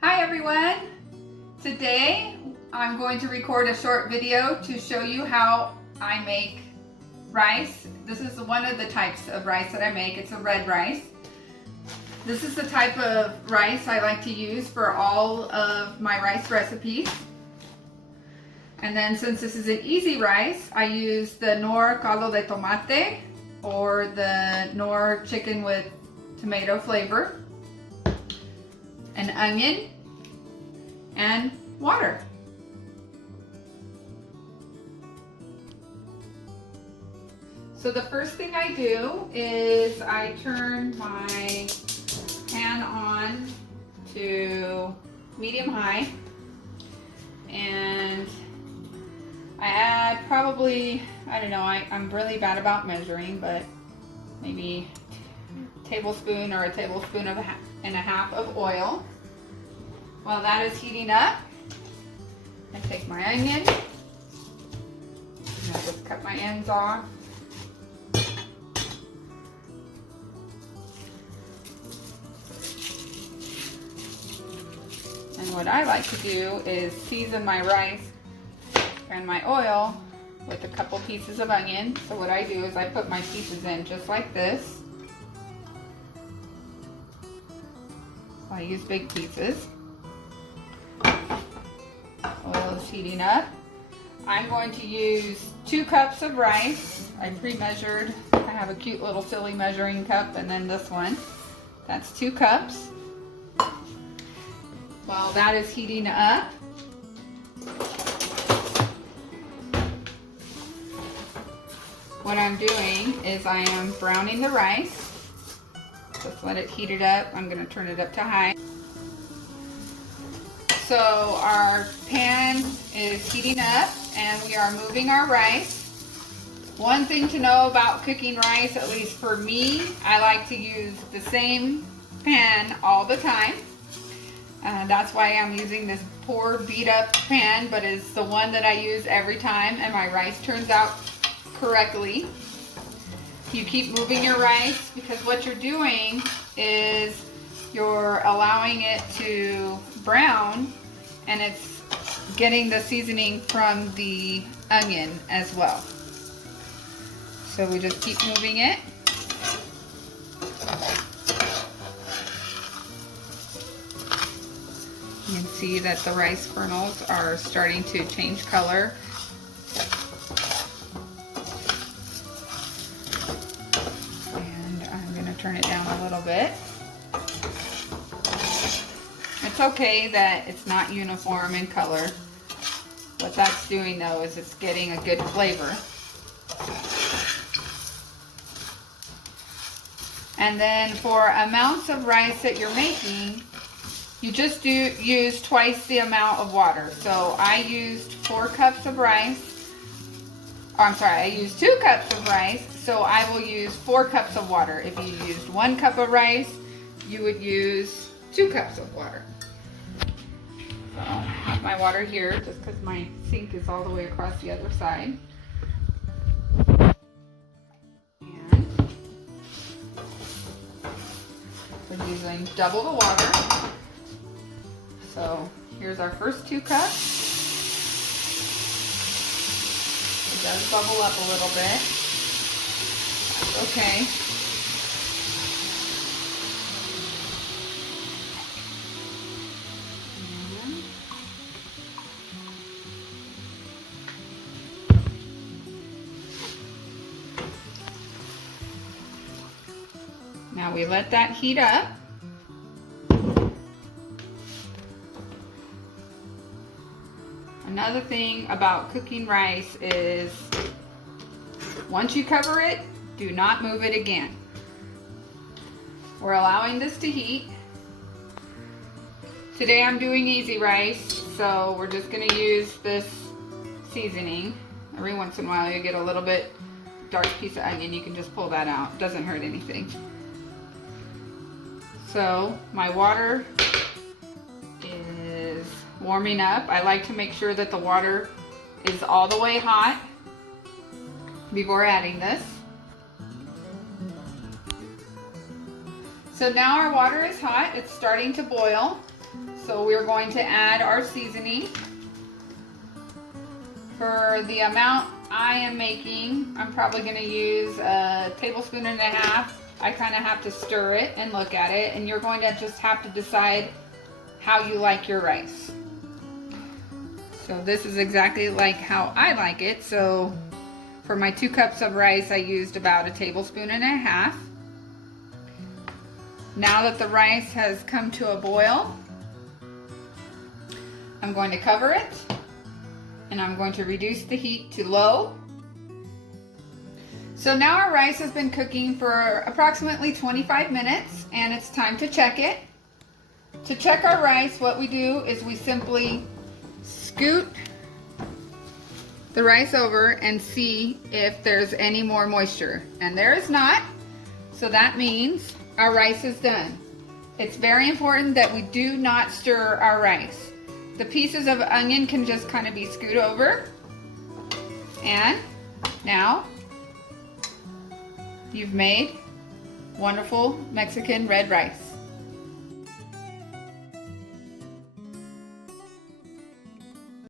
Hi everyone! Today I'm going to record a short video to show you how I make rice. This is one of the types of rice that I make. It's a red rice. This is the type of rice I like to use for all of my rice recipes. And then since this is an easy rice, I use the Knorr caldo de tomate or the Knorr chicken with tomato flavor, an onion, and water. So the first thing I do is I turn my pan on to medium high, and I add probably, I don't know, I'm really bad about measuring, but maybe a tablespoon or a tablespoon and a half of oil. While that is heating up, I take my onion, and I just cut my ends off. And what I like to do is season my rice and my oil with a couple pieces of onion. So what I do is I put my pieces in just like this. So I use big pieces. Oil is heating up. I'm going to use 2 cups of rice. I pre-measured. I have a cute little silly measuring cup, and then this one. That's 2 cups. While that is heating up, what I'm doing is I am browning the rice. Just let it heat it up. I'm going to turn it up to high. So our pan is heating up and we are moving our rice. One thing to know about cooking rice, at least for me, I like to use the same pan all the time. That's why I'm using this poor beat up pan, but it's the one that I use every time, and my rice turns out correctly. You keep moving your rice because what you're doing is you're allowing it to brown, and it's getting the seasoning from the onion as well. So we just keep moving it. You can see that the rice kernels are starting to change color. And I'm going to turn it down a little bit. It's okay that it's not uniform in color. What that's doing though is it's getting a good flavor. And then for amounts of rice that you're making, you just use twice the amount of water. So I used 4 cups of rice. Oh, I'm sorry, I used 2 cups of rice, so I will use 4 cups of water. If you used 1 cup of rice, you would use 2 cups of water. So I have my water here just because my sink is all the way across the other side. And we're using double the water. So here's our first 2 cups. It does bubble up a little bit. That's okay. Now we let that heat up. Another thing about cooking rice is once you cover it, do not move it again. We're allowing this to heat. Today I'm doing easy rice, so we're just going to use this seasoning. Every once in a while you get a little bit dark piece of onion, you can just pull that out. It doesn't hurt anything. So my water is warming up. I like to make sure that the water is all the way hot before adding this. So now our water is hot. It's starting to boil. So we're going to add our seasoning. For the amount I am making, I'm probably going to use a tablespoon and a half. I kind of have to stir it and look at it, and you're going to just have to decide how you like your rice. So this is exactly like how I like it. So for my 2 cups of rice, I used about a tablespoon and a half. Now that the rice has come to a boil, I'm going to cover it. And I'm going to reduce the heat to low. So now our rice has been cooking for approximately 25 minutes, and it's time to check it. To check our rice, what we do is we simply scoot the rice over and see if there's any more moisture. And there is not, so that means our rice is done. It's very important that we do not stir our rice. The pieces of onion can just kind of be scooted over. And now you've made wonderful Mexican red rice.